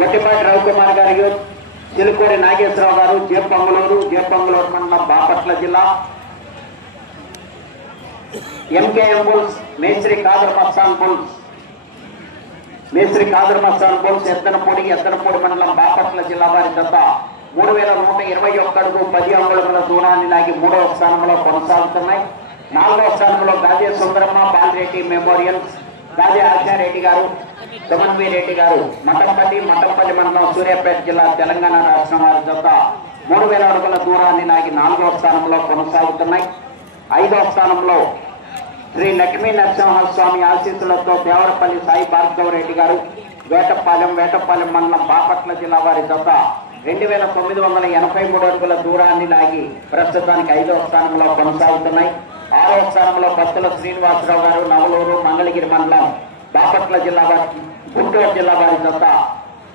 గట్టిపాటి రవికుమార్ గారి చిలుకూరి నాగేశ్వరరావు గారు జేపంగులూరు జేపంగులూరు మండలం బాపట్ల జిల్లా. ఎంకేఎం బుల్స్ మేస్త్రి కాదర్ మస్తాన్ బుల్స్. మేస్త్రి కాదర్ మస్తాన్ బుల్స్ ఎత్తనపూడి ఎత్తనపూడి మండలం బాపట్ల జిల్లా వారి జత. మూడు వేల నూట ఇరవై ఒక్క అడుగు పది అంగుళముల దూరాన్ని లాగి మూడవ స్థానంలో కొనసాగుతున్నాయి. నాలుగవ స్థానంలో గాజే సుందరమ్మ బాలరెడ్డి మెమోరియల్ గాజే ఆచారెడ్డి గారు సుమన్వి రెడ్డి గారు మఠంపల్లి మఠంపల్లి మండలం సూర్యాపేట జిల్లా తెలంగాణ రాష్ట్రం వారి జత మూడు వేల అడుగుల దూరాన్ని నాకి నాలుగవ స్థానంలో కొనసాగుతున్నాయి. ఐదవ స్థానంలో శ్రీ లక్ష్మీ నరసింహస్వామి ఆశీస్సులతో దేవరపల్లి సాయి భార్గవ రెడ్డి గారు వేటపాలెం వేటపాలెం మండలం బాపట్ల జిల్లా వారి జత రెండు వేల తొమ్మిది వందల ఎనభై మూడు అడుగుల దూరాన్ని లాగి ప్రస్తుతానికి ఐదవ స్థానంలో కొనసాగుతున్నాయి. ఆరవ స్థానంలో భక్తుల శ్రీనివాసరావు గారు నవలూరు మంగళగిరి మండలం బాపట్ల జిల్లా వారి గుంటూరు జిల్లా వారి జత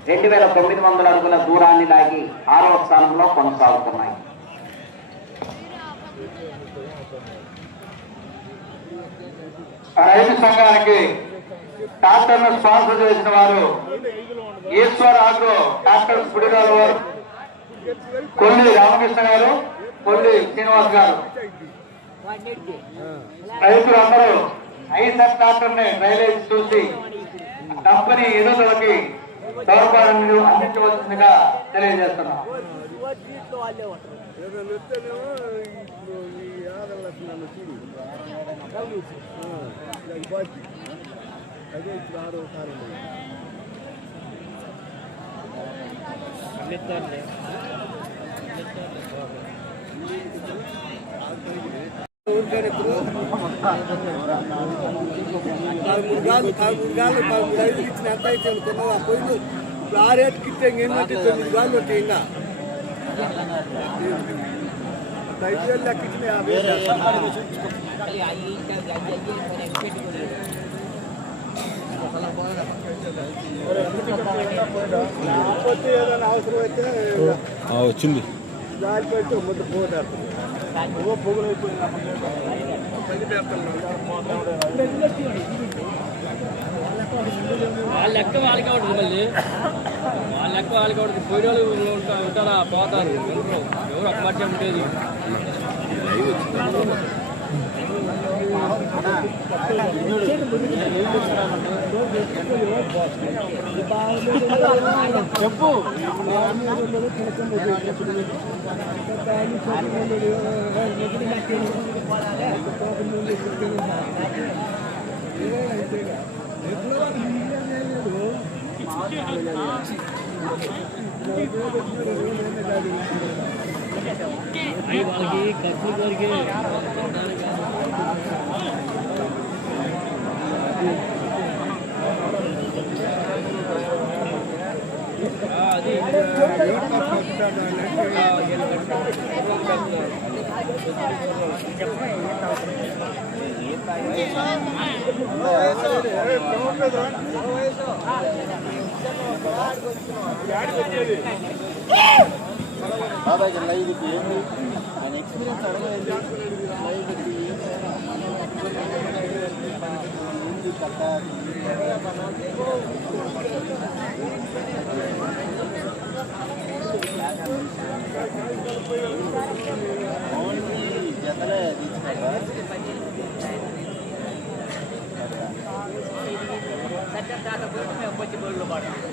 రెండు వేల తొమ్మిది వందల అడుగుల దూరాన్ని లాగి ఆరవ స్థానంలో కొనసాగుతున్నాయి. రైతు సంఘానికి ట్రాక్టర్ను స్పాన్సర్ చేసిన వారు ఈశ్వర్ ఆగ్రో ట్రాక్టర్ గుడిరాల వారు కొల్లి రామకృష్ణ గారు కొల్లి శ్రీనివాస్ గారు. రైతులు అందరూ ఐసర్ ట్రాక్టర్ని డ్రైనేజ్ చూసి కంపెనీ ఎదుగుదలకి సౌకర్యాన్ని అందించవలసిందిగా తెలియజేస్తున్నాం. పదమూడు గాలు పదమూడు గాలు పదమూడు ఐదు ఇచ్చిన ఎంత అయితే అనుకున్నావు ఆ పొయ్యి ఇప్పుడు ఆ రేటుకి ఇస్తే ఏంటంటే తొమ్మిది గాలు ఉంటాయి ఇంకా ఐదు వేలు లెక్క ఇచ్చిన యాభై ఏదైనా అవసరం అయితే వచ్చింది. దారి పెట్టి ముందు పోతారు. వాళ్ళ లెక్క వాళ్ళకే ఉంటుంది మళ్ళీ. వాళ్ళ లెక్క వాళ్ళకే ఉంటుంది. పోయిన వాళ్ళు ఉంటారా? పోతారు. ఎవరు ఎవరు ఒక ఉండేది? చెప్పు. ఎప్పుడు ఖర్చులు బాబాకి లైవ్ ఏంటి ఆయన ఎక్స్పీరియన్స్ అడగలేదు లైవ్ ఏంటి కట్ట ఓన్లీ జతలే తీసుకుంటారా சட்டம் தாக்க போயிட்டு ஒப்பத்தி பொருள் பாடம்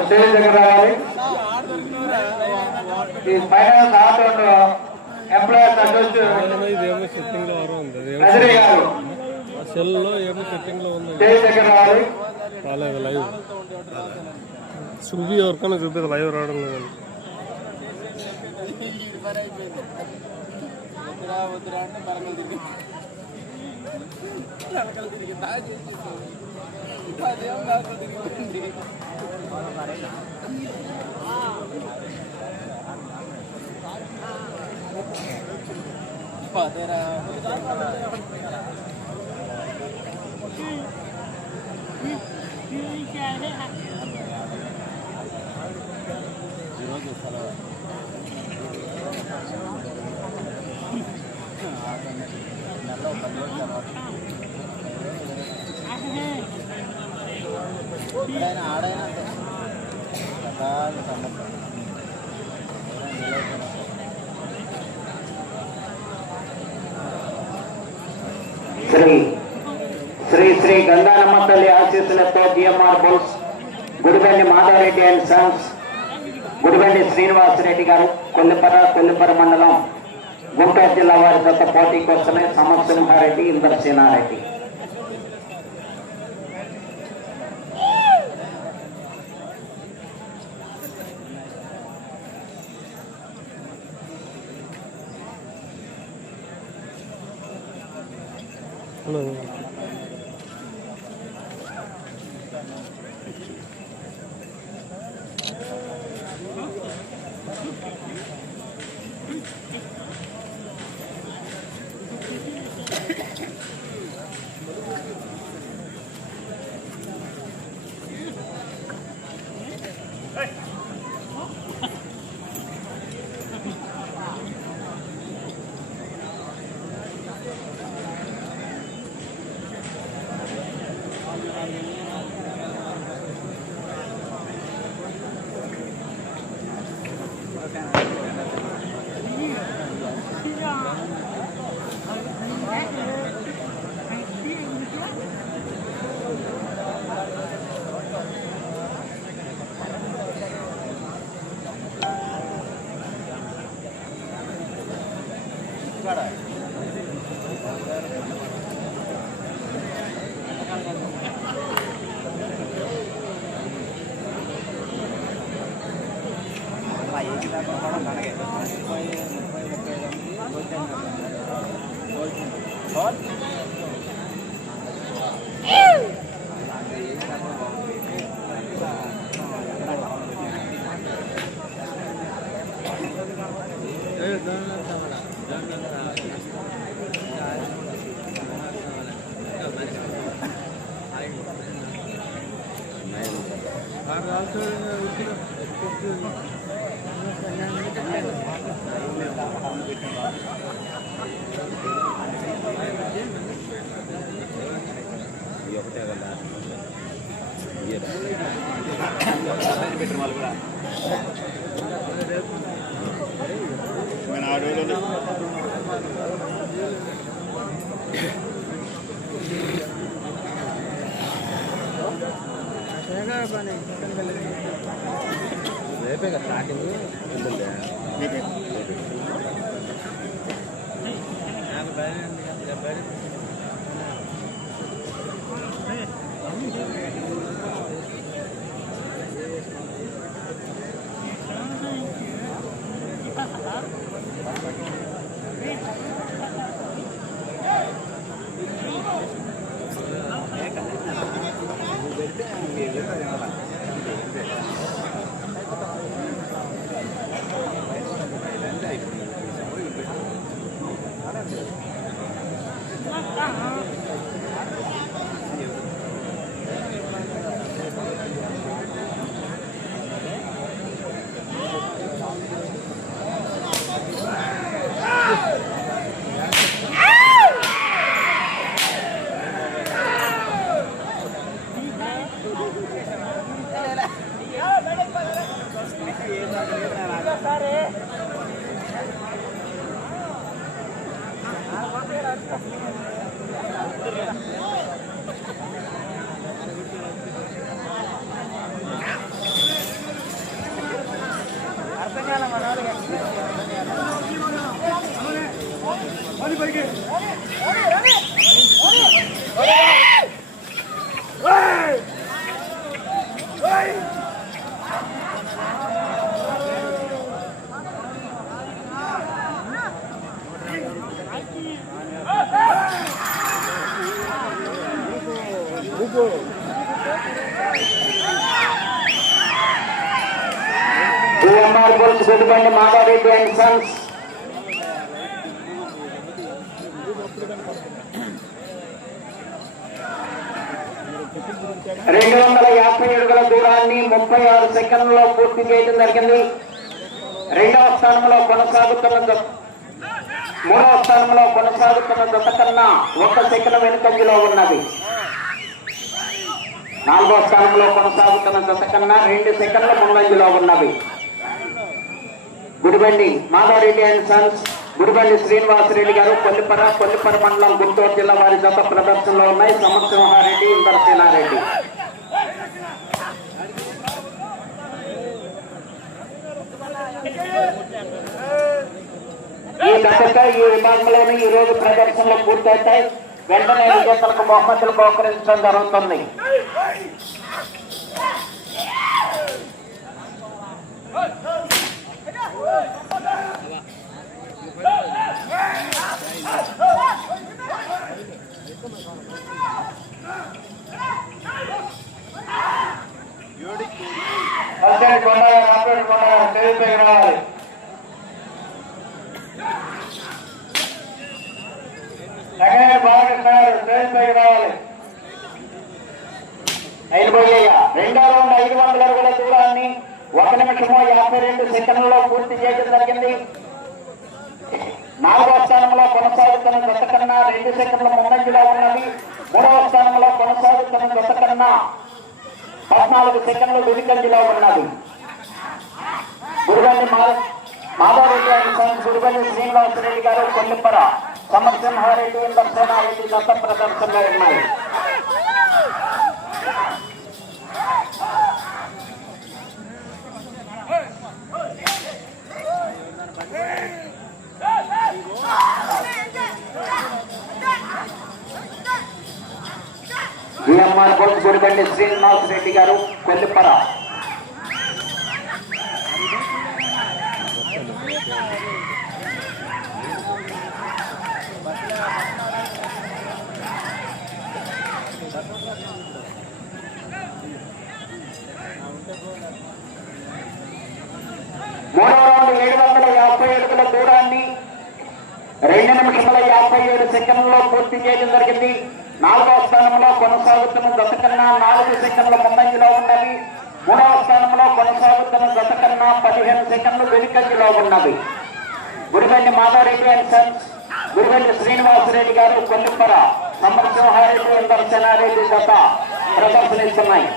స్టేజ్ దగ్గర రావాలి ఈ ఫైనాన్స్ సెట్టింగ్లో ఉంది సెల్లో ఏమో సెట్టింగ్లో ఉంది స్టేజ్ దగ్గర రావాలి రాలేదు లైవ్ చూపి ఎవరికైనా చూపేది లైవ్ రావడం లేదండి వద్దురా వద్దురా అంటే పరకలు తిరిగి పరకలు తిరిగి దా చేసేసావు అదేం కాదు తిరిగి అదేరా ఈరోజు సెలవు నెలలో పది రోజుల తర్వాత ఎక్కడైనా ఆడైనా రకాల సంబంధం శ్రీ శ్రీ శ్రీ గంగానమ్మ తల్లి ఆశీస్సులతో GMR bulls Gudibandi Madhareddy and sons Gudibandi Srinivasareddy గారు కొల్లిపర కొల్లిపర మండలం गुंटू ज़िले वारत पोटे समर सिंह रेडी इंदर सेना रेडी Hello. చెప్పిన వాళ్ళు కూడా రేపే కదా స్టార్టింగ్. আমার বলছি গুড মর্নিং মা మాధవరెడ్డి అండ్ సన్స్ రెండు వందల యాభై అడుగుల దూరాన్ని ముప్పై ఆరు సెకండ్లలో పూర్తి చేయడం జరిగింది. రెండవ స్థానంలో కొనసాగుతున్న మూడవ స్థానంలో కొనసాగుతున్న జత కన్నా ఒక సెకండ్ వెనుకంజలో ఉన్నది. నాలుగో స్థానంలో కొనసాగుతున్న జత కన్నా రెండు సెకండ్ల ముందంజలో ఉన్నవి గుడిబండి మాధవరెడ్డి అండ్ సన్స్ గుడిబండి శ్రీనివాసరెడ్డి గారు కొల్లిపర కొల్లిపర మండలం గుంటూరు జిల్లా వారి జత ప్రదర్శనలో ఉన్నాయి సమర్సింహారెడ్డి ఇంద్రసేనారెడ్డి ఈ దశగా ఈ విభాగంలోని ఈ రోజు ప్రదర్శనలు పూర్తవుతాయి వెంటనే విజేతలకు బహుమతులు బహుకరించడం జరుగుతుంది Hey! కొండగారు ఆపరేటర్ కొండగారు స్టేజ్ రావాలి జగన్ బాలకృష్ణ గారు స్టేజ్ రావాలి అయిపోయాయి రెండో రౌండ్ ఐదు వందల అడుగుల దూరాన్ని ఒక నిమిషము యాభై రెండు సెకండ్లలో పూర్తి చేయడం జరిగింది. నాలుగవ స్థానంలో కొనసాగుతున్న జత కన్నా రెండు సెకండ్ల ముందంజలో ఉన్నది. మూడవ స్థానంలో కొనసాగుతున్న జత కన్నా పద్నాలుగు సెకండ్లు వెనుకంజలో ఉన్నది. గురుగండి మాధవరెడ్డి అండ్ సన్స్ గురుగండి శ్రీనివాసరెడ్డి గారు కొల్లిపర సమర్సింహారెడ్డి దర్శనారెడ్డి జత ప్రదర్శనలో ఉన్నాయి. జిఎంఆర్ బోల్స్ గురిబండి శ్రీనివాస రెడ్డి గారు కొల్లిపర. మూడవ రౌండ్ ఏడు వందల యాభై అడుగుల దూరాన్ని రెండు నిమిషముల యాభై ఏడు సెకండ్లలో పూర్తి చేయడం జరిగింది. నాలుగవ స్థానంలో కొనసాగుతున్న జత కన్నా నాలుగు సెకండ్ల ముందంజలో ఉన్నవి మూడవ స్థానంలో కొనసాగుతున్న జత కన్నా పదిహేను సెకండ్లు వెనుకంజలో ఉన్నవి గురివెల్లి మాధవరెడ్డి అండ్ సన్స్ గురివెల్లి శ్రీనివాసరెడ్డి గారు కొల్లిపర సమరసింహారెడ్డి దర్శనారెడ్డి జత ప్రదర్శనిస్తున్నాయి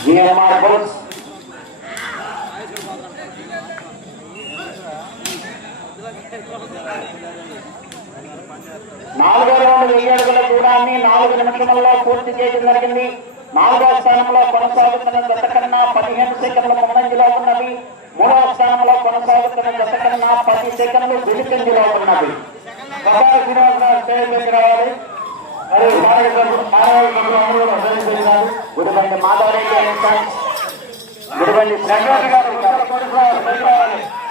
జిఎంఆర్ బోల్స్ నాలుగో రౌండ్ వెయ్యి అడుగుల దూరాన్ని నాలుగు నిమిషములలో పూర్తి చేయడం జరిగింది నాలుగో స్థానంలో కొనసాగుతున్న జత కన్నా పదిహేను సెకండ్ల ముందంజలో ఉన్నవి మూడవ స్థానంలో కొనసాగుతున్న జత కన్నా పది సెకండ్లు వెనుకంజలో ఉన్నవి సభా శ్రీనివాసరావు స్టేజ్ పైకి రావాలి మరియు మానవ మానవ అందరూ కూడా స్టేజ్ పైకి రావాలి గుడిబండి మాధవరెడ్డి అండ్ గుడిబండి జగన్ గారు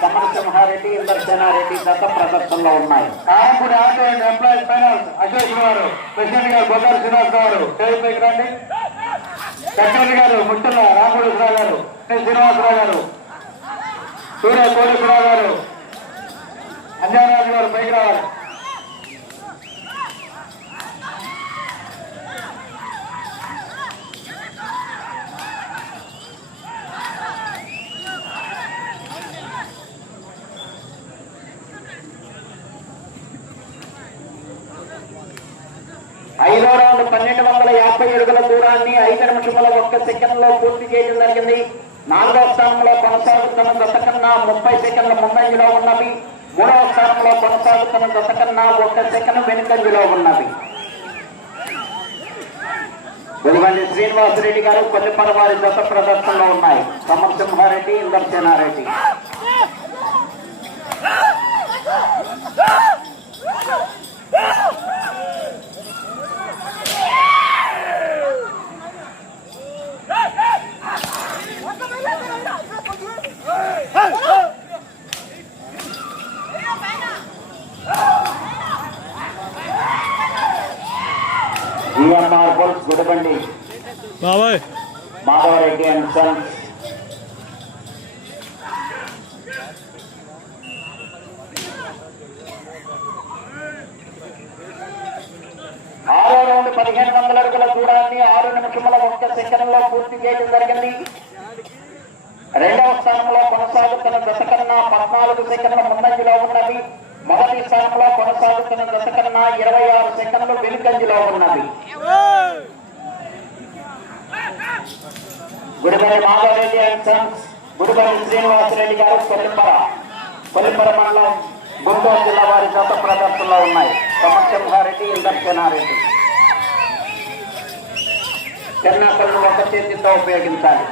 సమరసింహారెడ్డి ఇంద్రసేనారెడ్డి గత ప్రదర్శనలో ఉన్నాయి Karampudi auto and employees finance Ashok గారు ప్రెసిడెంట్ గారు బొద్దారు శ్రీనివాస్ గారు స్టేజ్ రండి సెక్రటరీ గారు ముట్టల రామకోటేశ్వరరావు గారు శ్రీనివాసరావు గారు సూర్య కోటేశ్వరరావు గారు అంజారాజు గారు పైకి రావాలి ఐదో రౌండ్ పన్నెండు వందల యాభై అడుగుల దూరాన్ని ఐదు నిమిషముల ఒక్క సెకండ్లో పూర్తి చేయడం జరిగింది. నాలుగో స్థానంలో కొనసాగుతున్న దశకన్నా ముప్పై సెకండ్ల ముందంజలో ఉన్నవి మూడవ స్థానంలో కొనసాగుతున్న దశకన్నా ఒక్క సెకండ్ వెనుకంజలో ఉన్నవి వెలుగండి శ్రీనివాసరెడ్డి గారు కొన్ని పరవారి దశ ప్రదర్శనలో ఉన్నాయి. సమరసింహారెడ్డి ఇందర్సేనారెడ్డి ఈఎంఆర్ బోల్స్ గుడిబండి బాబాయ్. Madhavareddy and sons. ఆరో రౌండ్ పదిహేను వందల అడుగుల దూరాన్ని ఆరు నిమిషముల ఒక్క సెకండ్లో పూర్తి చేయడం జరిగింది. రెండవ స్థానంలో కొనసాగుతున్న దశ కన్నా పద్నాలుగు సెకండ్ల ముందంజలో ఉన్నది. మొదటి స్థానంలో కొనసాగుతున్న దశ కన్నా ఇరవై ఆరు సెకండ్లు వెనుకంజలో ఉన్నది. గుడిపల్లి మాధవరెడ్డి అండ్ సన్స్ గుడిపల్లి శ్రీనివాసరెడ్డి గారు కొలింపర కొలింపర మండలం గుంటూరు జిల్లా వారి జత ప్రదర్శనలో ఉన్నాయి. సమక్షంహారెడ్డి ఇందర్శనారెడ్డి. చెన్నాకలను ఒక చేతితో ఉపయోగించాలి.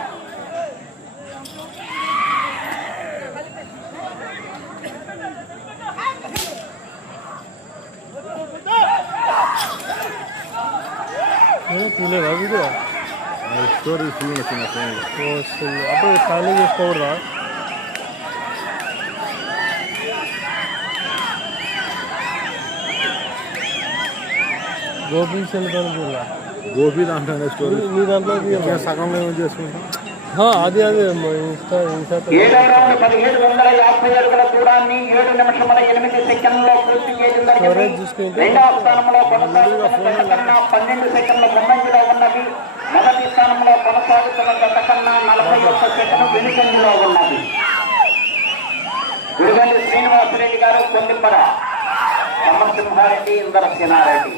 తీలేదా వీడియో స్టోరీ ఫిల్మ్ వచ్చిన ఫోన్ వస్తుంది అప్పుడు ఖాళీ చేసుకోకూడదా గోపి సెల్ఫోన్ గోపి దాంట్లో స్టోరీ నీ దాంట్లో సగంలో ఏం చేసుకుంటాం అది అదే పదిహేడు వందల యాభై అడుగుల దూరాన్ని ఏడు నిమిషముల ఎనిమిది సెకండ్లలో పూర్తి చేయడం స్టోరేజ్ జరిగింది చూసుకుంటే రెండవ స్థానంలో కొనసాగుతున్న గత కన్నా పన్నెండు సెకండ్ల ముందంజలో ఉన్నది. మొదటి స్థానంలో కొనసాగుతున్న గత కన్నా నలభై ఒక్క సెకండ్ వెనుకంజలో ఉన్నది. గురుగల్లి శ్రీనివాసరెడ్డి గారు కొల్లిపర సమరసింహారెడ్డి ఇందరసేనారెడ్డి.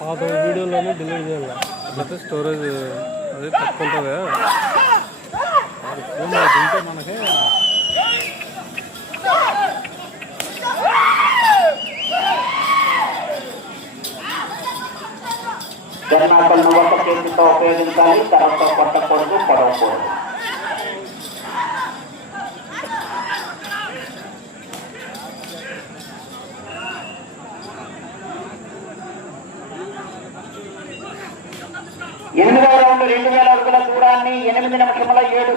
పాత వీడియోలోనే డిలీట్ చేయాలి. అట్లయితే స్టోరేజ్ అది తక్కువ ఉంటుందా ఫోన్ తింటే మనకి. జగన్నాథులను ఒక చేతితో ఉపయోగించాలి తర్వాత కొట్టకూడదు పొడవకూడదు ఎనిమిదవ రౌండ్ రెండు వేల అడుగుల దూరాన్ని ఎనిమిది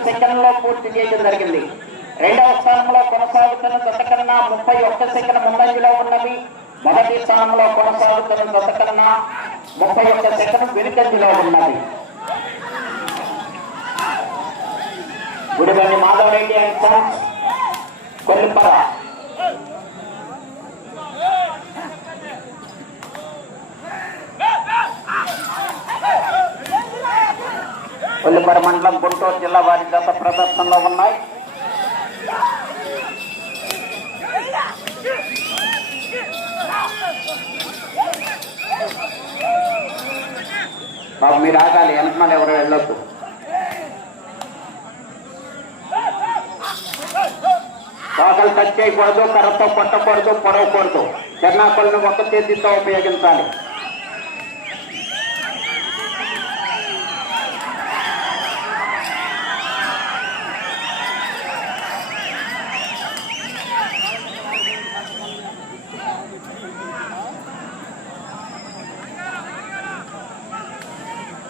సెకండ్లో పూర్తి చేయడం జరిగింది. రెండవ స్థానంలో కొనసాగుతున్న దశ కన్నా ముప్పై ఒక్క సెకండ్ ముందంజలో ఉన్నది. మొదటి స్థానంలో కొనసాగుతున్న దశ కన్నా ముప్పై ఒక్క సెకండ్ వెనుకంజలో ఉన్నది. Gudibandi Madhavareddy and sons Kollipara. Kollipara మండలం గుంటూరు జిల్లా వారి గత ప్రదర్శనలో ఉన్నాయి. బాబు మీరు ఆగాలి వెనకాల ఎవరు వెళ్ళొద్దు. కాకలు టచ్ చేయకూడదు కర్రతో కొట్టకూడదు పొడవకూడదు. చెన్నాకులను ఒక చేతితో ఉపయోగించాలి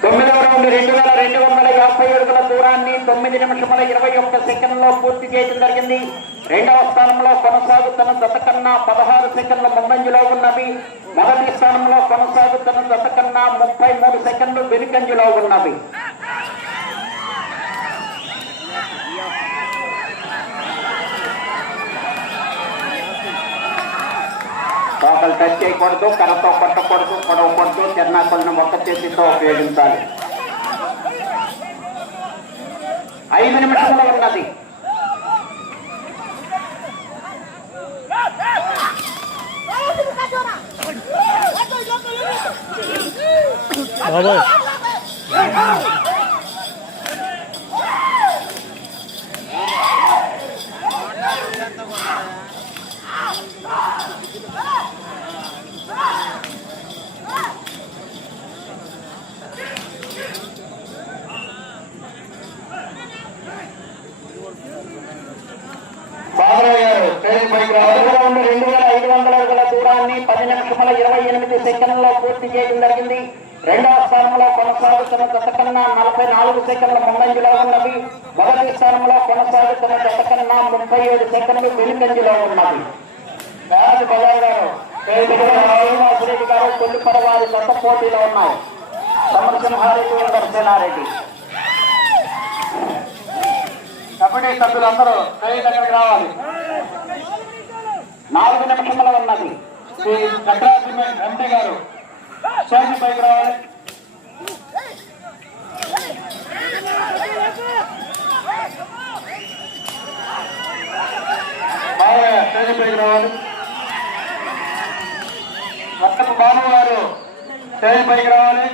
తొమ్మిదవ రౌండ్ రెండు వేల రెండు వందల యాభై అడుగుల దూరాన్ని తొమ్మిది నిమిషముల ఇరవై ఒక్క సెకండ్లో పూర్తి చేయడం జరిగింది. రెండవ స్థానంలో కొనసాగుతున్న దశ కన్నా పదహారు సెకండ్ల ముందంజలో ఉన్నవి. మొదటి స్థానంలో కొనసాగుతున్న దశ కన్నా ముప్పై మూడు సెకండ్లు వెనుకంజలో ఉన్నవి. లోపల టచ్ చేయకూడదు కర్రతో కొట్టకూడదు పొడవకూడదు చెన్నాకులను ఒక్క చేతితో ఉపయోగించాలి. ఐదు నిమిషంలో ఉన్నది బాబాయ్ చేయడం జరిగింది రెండవ స్థానంలో కొనసాగుతున్న జత కన్నా నలభై నాలుగు సెకండ్ల ముందంజలో ఉన్నవి మొదటి స్థానంలో కొనసాగుతున్న గత కన్నా ముప్పై ఏడు సెకండ్లు వెనుకంజలో ఉన్నవి రాజు బజార్ గారు శ్రీనివాసరెడ్డి గారు కొల్లిపర వారి జత పోటీలో ఉన్నాయి. సమరసింహారెడ్డి దర్శనారెడ్డి కబడ్డీ సభ్యులందరూ సైడ్ దగ్గరికి రావాలి. నాలుగు నిమిషంలో ఉన్నది. శ్రీ చక్రాసి ఎంపీ గారు స్టేషన్ పైకి రావాలి. బాగా స్టేషన్ రావాలి వర్తకు బాబు గారు స్టేజ్ పైకి రావాలి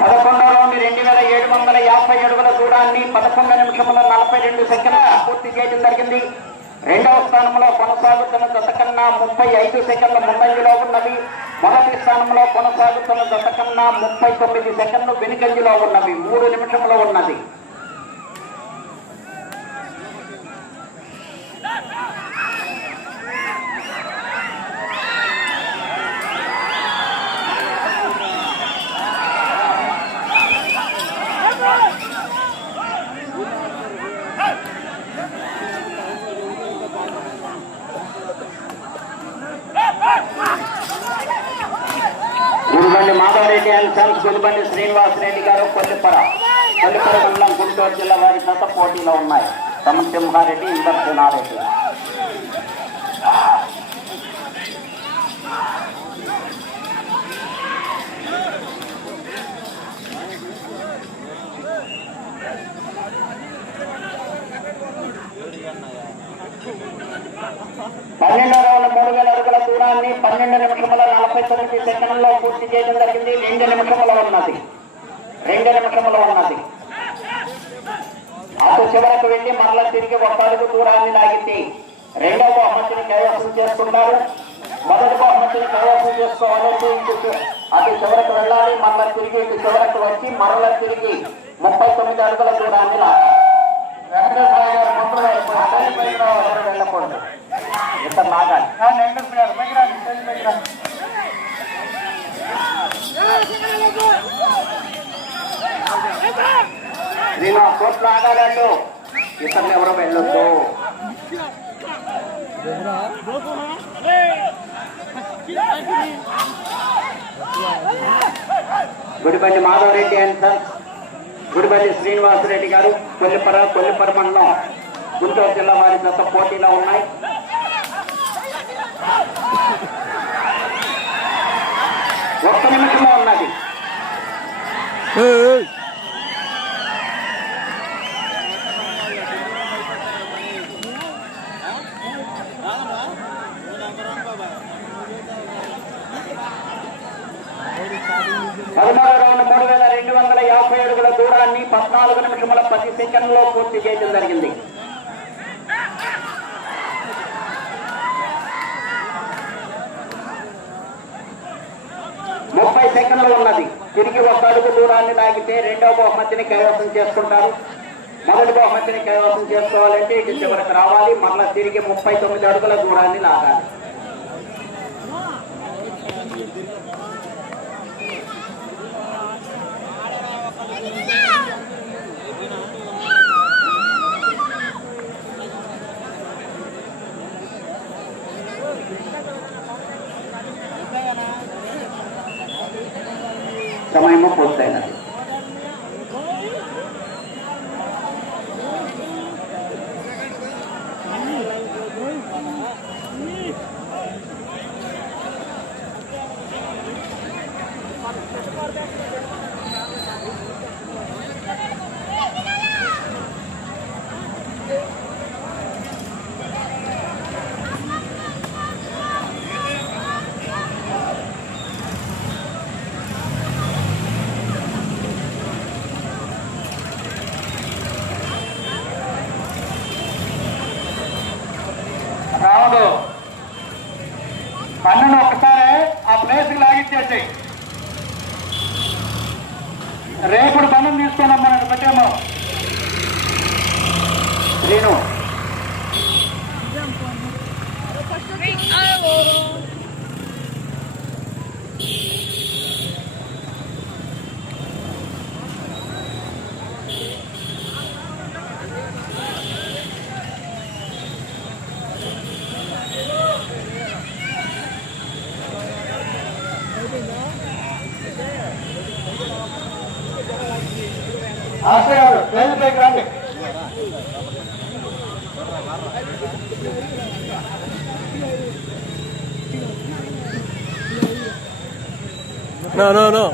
పదకొండో రౌండ్ రెండు వేల ఏడు వందల యాభై అడుగుల దూరాన్ని పదకొండు నిమిషముల నలభై రెండు సెకండ్ల పూర్తి చేయడం జరిగింది. రెండవ స్థానంలో కొనసాగుతున్న జత కన్నా ముప్పై ఐదు సెకండ్ల ముందంజలో ఉన్నవి. మొదటి స్థానంలో కొనసాగుతున్న జత కన్నా ముప్పై తొమ్మిది సెకండ్లు వెనుకంజలో ఉన్నవి. మూడు నిమిషంలో ఉన్నది గుడిబండి మాధవరెడ్డి అండ్ రెడ్డి గారు కొల్లిపర కొల్లిపర మండలం గుంటూరు జిల్లా వారి జత పోటీలో ఉన్నాయి. సమసింహారెడ్డి ఇందర్శనారెడ్డి పన్నెండవ నలభై తొమ్మిది సెకండ్లో పూర్తి చేయడం జరిగింది. రెండు నిమిషముల ఉన్నది. రెండు నిమిషముల ఉన్నది. అటు చివరకు వెళ్ళి మరల తిరిగి ఒక అడుగు దూరాన్ని లాగింది రెండవ బహుమతిని కైవసం చేసుకుంటారు. మొదటి బహుమతిని కైవసం చేసుకోవాలంటే ఇటు అటు చివరకు వెళ్ళాలి. మరల తిరిగి ఇటు చివరకు వచ్చి మరల తిరిగి ముప్పై తొమ్మిది అడుగుల దూరాన్ని లాగాలి. వెంకటేశ్వర గారు ముందు స్టేజ్ పైకి రావాలి. వెళ్ళకూడదు. ఇతను లాగాలి ఆ, వెంకటేశ్వర గారు పైకి రండి స్టేజ్ పైకి రండి శ్రీనివాస్ కోట్లు ఆగాలంటూ ఇతరులు ఎవరో వెళ్ళొద్దు. గుడిపల్లి మాధవరెడ్డి అండ్ సన్స్ గుడిబండి శ్రీనివాసరెడ్డి గారు కొల్లిపర కొల్లిపర మండలం గుంటూరు జిల్లా వారి గత పోటీలో ఉన్నాయి ఒక్క నిమిషంలో ఉన్నది. పదమూడు రౌండ్ మూడు వేల రెండు వందల యాభై అడుగుల దూరాన్ని పద్నాలుగు నిమిషముల పది సెకండ్లో పూర్తి చేయడం జరిగింది ముప్పై సెకండ్లు ఉన్నది. తిరిగి ఒక అడుగు దూరాన్ని తాగితే రెండవ బహుమతిని కైవసం చేసుకుంటారు. మొదటి బహుమతిని కైవసం చేసుకోవాలంటే ఇటు చివరికి రావాలి. మరలా తిరిగి ముప్పై తొమ్మిది అడుగుల దూరాన్ని లాగాలి. నో నో నో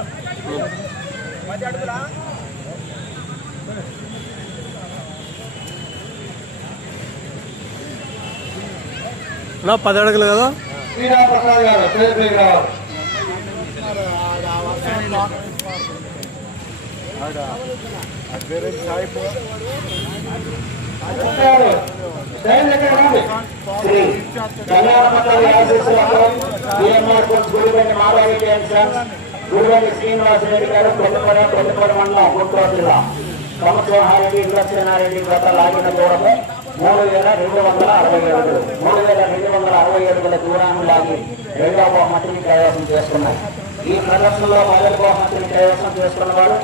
నా పది అడుగులు కదా? శ్రీరామ్ ప్రసాద్ గారు ఆశీస్సులతో జయంసన్ గుడివెండి శ్రీనివాసరెడ్డి గారు కొత్తపడ కొత్తపడ మండలం గుంటూరు జిల్లా సంవత్సరారెడ్డి ఇంద్రసేనారెడ్డి గత లాగిన దూరము మూడు వేల రెండు వందల అరవై ఏడు. మూడు వేల రెండు వందల అరవై అడుగుల దూరాన్ని లాగి రెండవ బహుమతిని కైవసం చేసుకున్నాయి. ఈ ప్రదర్శనలో మొదటి బహుమతిని కైవసం చేసుకున్నవాడు